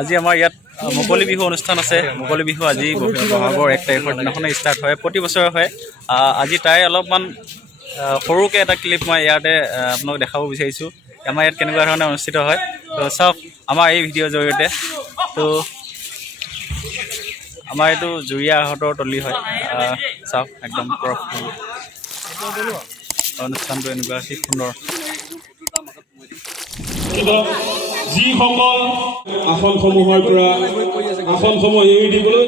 আজি আমাৰ ইয়াত মুকলি বিহু অনুষ্ঠান আছে। মুকলি বিহু আজি বহাগৰ 1 তাৰিখৰ দিনাখনে ষ্টাৰ্ট হয়, প্ৰতি বছৰে হয়। আজি তাই অলপমান সৰুকৈ এটা ক্লিপ মই ইয়াতে আপোনাক দেখাব বিচাৰিছোঁ। আমাৰ ইয়াত কেনেকুৱা ধৰণে অনুষ্ঠিত হয় তো চাওক আমাৰ এই ভিডিঅ'ৰ জৰিয়তে। তো আমাৰ এইটো জুৰীয়াহঁতৰ তলি হয়, চাওক একদম অনুষ্ঠানটো এনেকুৱা কি সুন্দৰ। যিসকল আসনসমূহৰ পৰা আসনসমূহ এৰি দিবলৈ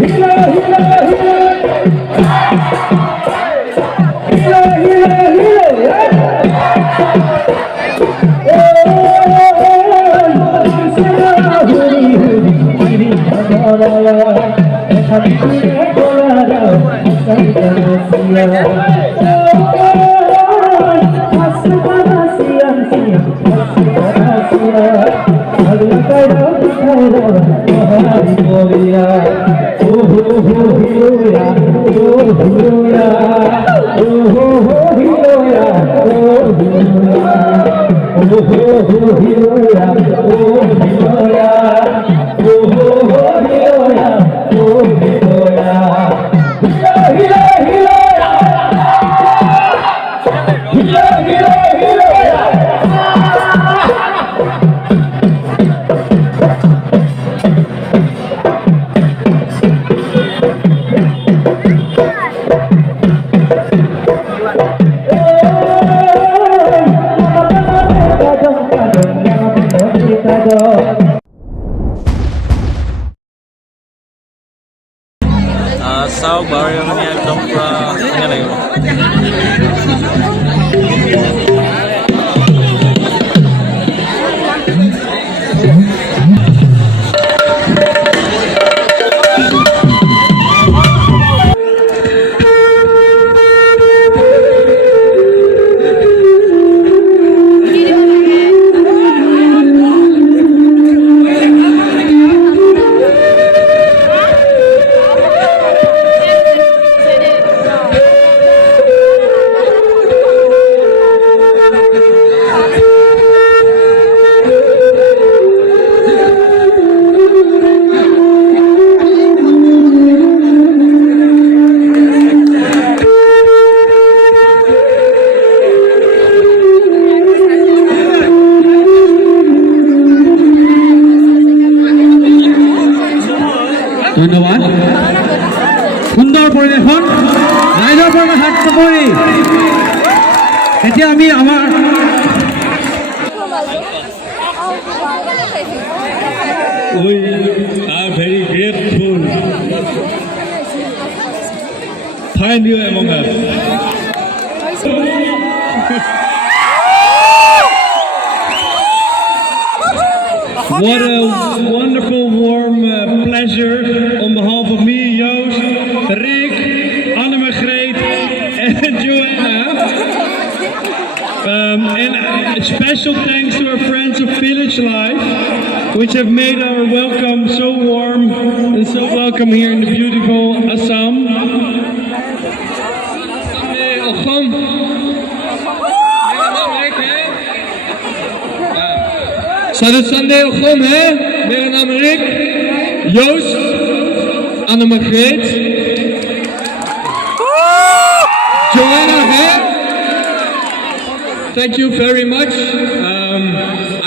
Hila, hila, hila. চাওক বাৰু আপুনি একদম পূৰা ধুনীয়া লাগিব। ধন্যবাদ। সুন্দৰ পৰিৱেশন ৰাইজৰ পৰা হাত চাপৰি। এতিয়া আমি আমাৰ We are very grateful. Find you among us. What a wonderful, warm pleasure on behalf of me, Joost, Rick, Anne-Margreet, and Joanna. And a special thanks to our friends of Village Life, which have made our welcome so warm and so welcome here in the beautiful Assam. Salut Sunday Ochom, hè? Mijn naam is Rick, Joost, Anne-Margreet, Joanna, hè? Thank you very much.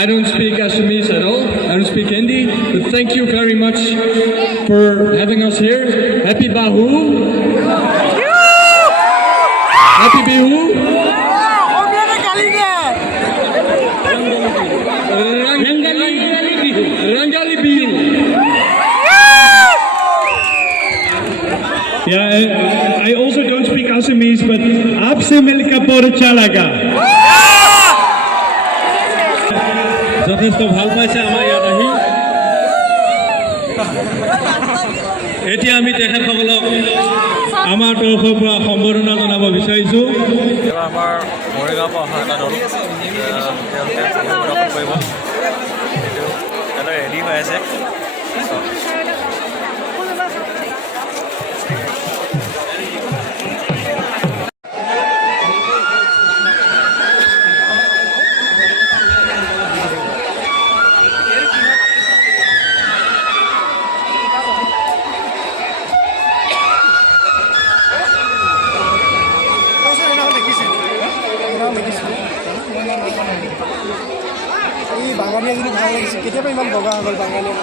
I don't speak Assamese at all. I don't speak Hindi, but thank you very much for having us here. Happy Bahu. Happy Bihu. Rangali Bihu. Yeah, I also don't speak Assamese, but aapse milkar bahut acha laga. যথেষ্ট ভাল পাইছে আমাৰ ইয়াত আহি। এতিয়া আমি তেখেতসকলক আমাৰ তৰফৰ পৰা সম্বৰ্ধনা জনাব বিচাৰিছোঁ। এবাৰ আমাৰ মৰিগাঁৱৰ পৰা অহা এটা দল তেওঁলোকে প্ৰদৰ্শন কৰিব, সেইটো তেওঁলোকে ৰেডি হৈ আছে। এই বাঙালীয়ে যদি ভাল লাগিছে, কেতিয়াবা ইমান বগা হৈ গ'ল বাঙালীয়ে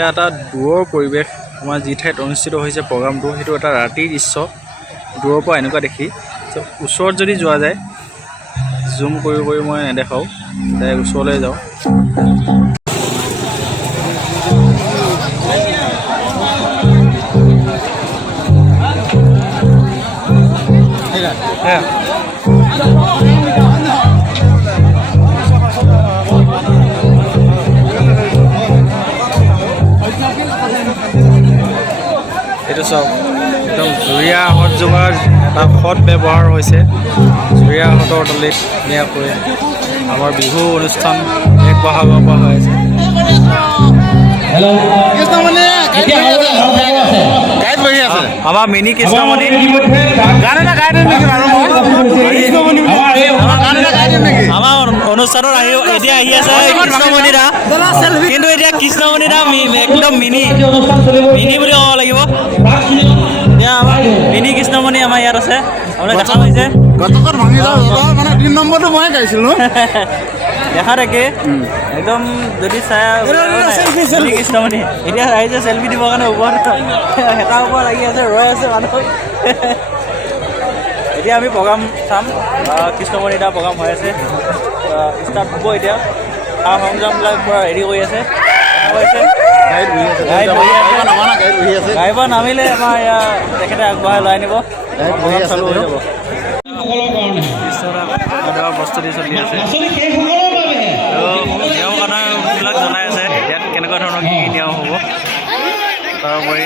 এয়া এটা দূৰৰ পৰিৱেশ আমাৰ যি ঠাইত অনুষ্ঠিত হৈছে প্ৰগ্ৰামটো সেইটো এটা ৰাতিৰ দৃশ্য দূৰৰ পৰা এনেকুৱা দেখি ওচৰত যদি যোৱা যায় জুম কৰি কৰি মই নেদেখাওঁ ডাইৰেক্ট ওচৰলৈ যাওঁ এইটো চব একদম জুৰীয়া আহঁত জোগাৰ এটা সৎ ব্যৱহাৰ হৈছে জুৰীয়া আহঁতৰ তলিত ধুনীয়াকৈ আমাৰ বিহু অনুষ্ঠান এক বহাগৰ পৰা হৈ আছে আমাৰ মিনি কৃষ্ণমণি আমাৰ অনুষ্ঠানত এতিয়া আহি আছে কৃষ্ণমণি দা কিন্তু এতিয়া কৃষ্ণমণি দা একদম মিনি বুলি ক'ব লাগিব এতিয়া আমাৰ মিনি কৃষ্ণমণি আমাৰ ইয়াত আছে আপোনাৰ দেখা হৈছে গতকাল ভাঙি যাওঁ মানে 3 নম্বৰটো মই গাইছিলোঁ দেখা থাকে একদম যদি চাই মিনি কৃষ্ণমণি এতিয়া ৰাইজে চেলফি দিবৰ কাৰণে ওপৰত হেতাৰ ওপৰত লাগি আছে ৰৈ আছে মানুহ এতিয়া আমি প্ৰগ্ৰাম চাম কৃষ্ণমণি দা প্ৰগ্ৰাম হৈ আছে ষ্টাৰ্ট হ'ব এতিয়া সা সৰঞ্জামবিলাক পূৰা ৰেডি কৰি আছে গাড়ীৰ পৰা নামিলে আমাৰ ইয়াৰ তেখেতে আগবঢ়াই লৈ আনিব চালু হৈ যাব প্ৰস্তুতি চলি আছে নিয়ম কানুনবিলাক জনাই আছে ইয়াত কেনেকুৱা ধৰণৰ কি নিয়ম হ'ব তাৰোপৰি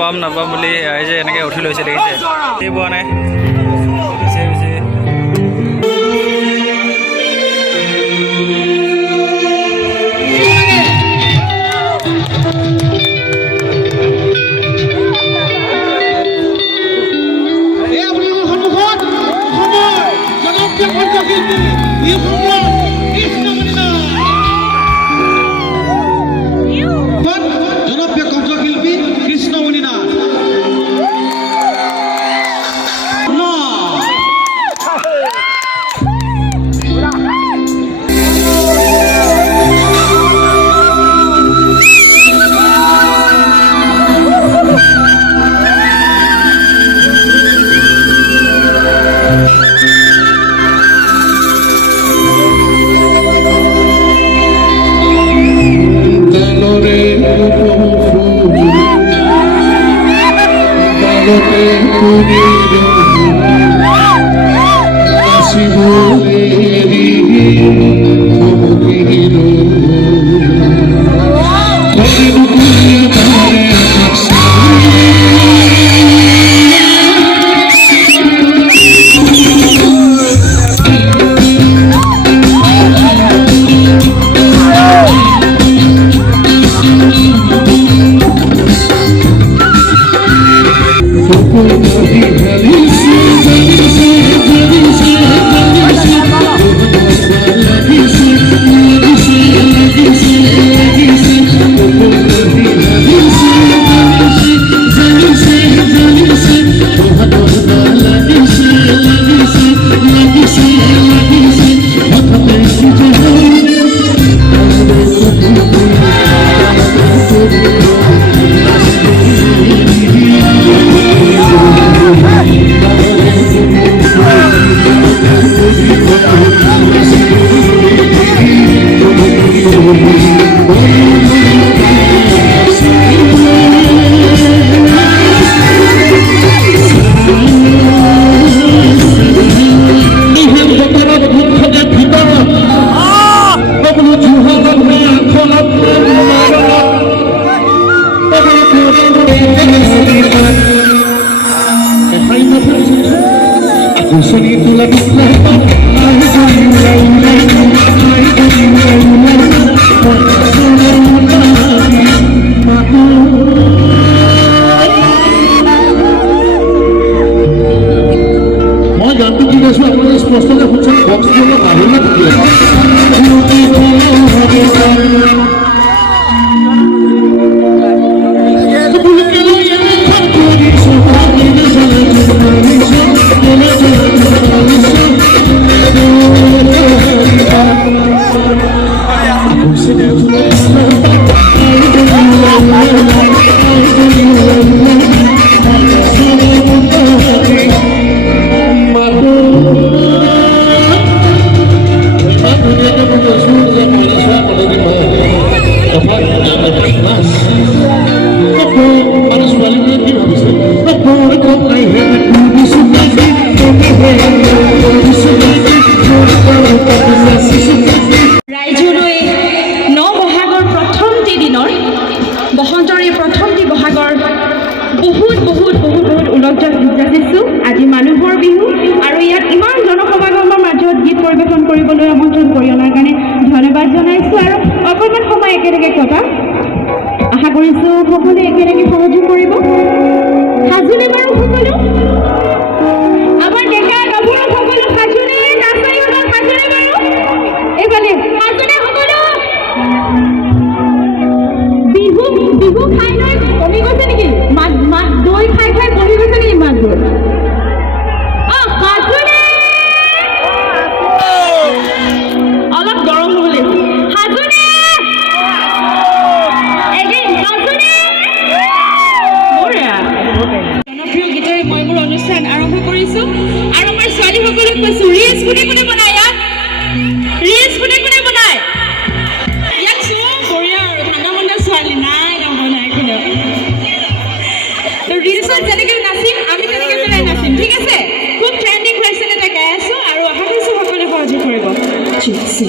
পাম নাপাম বুলি ৰাইজে এনেকৈ উঠি লৈছে দেখিছে পোৱা নাই পিছে পিছে জনপ্ৰিয় কণ্ঠশিল্পী কৃষ্ণমণি নাথ Thank you. কৰিবলৈ আমন্ত্ৰণ কৰি অনাৰ কাৰণে ধন্যবাদ জনাইছোঁ আৰু অকণমান সময় একেলগে কটাম আশা কৰিছোঁ সকলোৱে একেলগে সহযোগ কৰিব সাজুনে বাৰু সকলো আমাৰ ডেকা গাভৰু সকলো সাজুনে নাচনীসকল সাজুনে বাৰু এইফালে সাজুনে সকলো বিহু বিহু খাই লৈ কমি গৈছে নেকি মাত দৈ খাই খাই বহি গৈছে নেকি মাতবোৰ সাজুনে অলপ গৰম হ'ব লাগিব সাজুনে জনপ্ৰিয় গীতেৰে মই মোৰ অনুষ্ঠান আৰম্ভ কৰিছোঁ আৰু আমাৰ ছোৱালীসকলক কৈছোঁ ৰিলছ কোনে কোনে বনায় ইয়াত ৰিলছ কোনে কোনে বনায় ইয়াত চব বঢ়িয়া আৰু ঠাণ্ডা মণ্ডা ছোৱালী নাই নবনায় কোনেও ৰিলছত যেনেকৈ নাচিম আমি তেনেকৈ পেলাই নাচিম ঠিক আছে খুব ট্ৰেণ্ডিং কুৱেশ্যন এটা গাই আছোঁ আৰু আশা কৰিছোঁ সকলোৱে সহযোগ কৰিব ঠিক আছে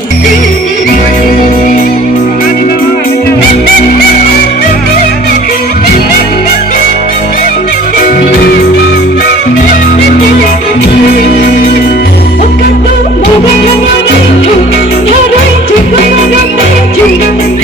Oh,